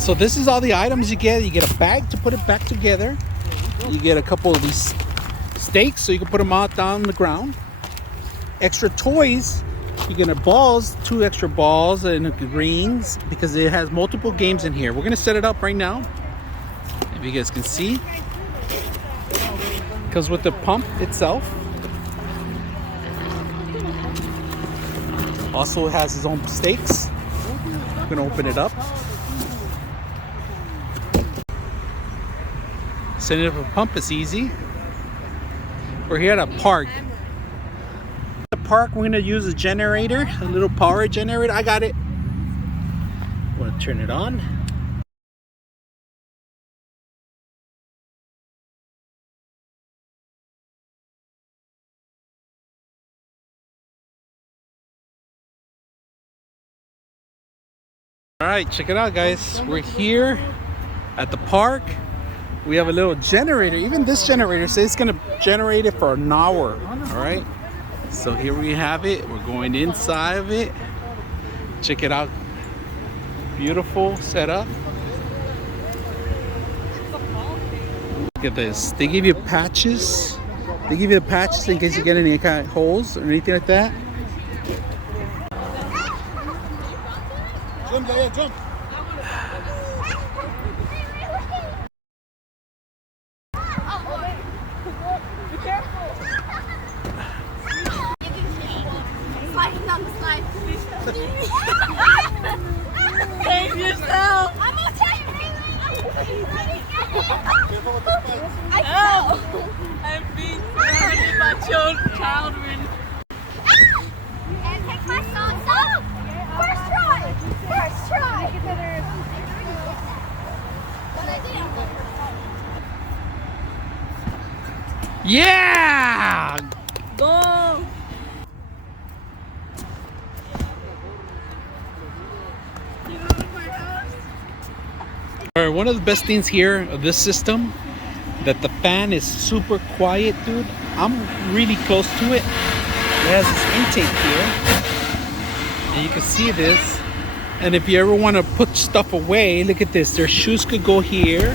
So this is all the items you get. You get a bag to put it back together. You get a couple of these stakes so you can put them out down on the ground. Extra toys. You get balls, 2 extra balls and rings because it has multiple games in here. We're gonna set it up right now. If you guys can see. Because with the pump itself. Also it has its own stakes. I'm gonna open it up. Setting up a pump is easy. We're here at a park. The park, we're gonna use a generator, a little power generator. I got it. I'm gonna turn it on. All right, check it out, guys. We're here at the park. We have a little generator. Even this generator says it's gonna generate it for an hour. All right. So here we have it. We're going inside of it. Check it out. Beautiful setup. Look at this. They give you patches. They give you the patches in case you get any kind of holes or anything like that. Jump, yeah, jump. Save yourself! I'm gonna tell you, I'm being surrounded by children. And take my socks off! First try! First try! Yeah! Go! All right, one of the best things here of this system, that the fan is super quiet, dude. I'm really close to it. It has this intake here, and you can see this. And if you ever want to put stuff away, look at this. Their shoes could go here.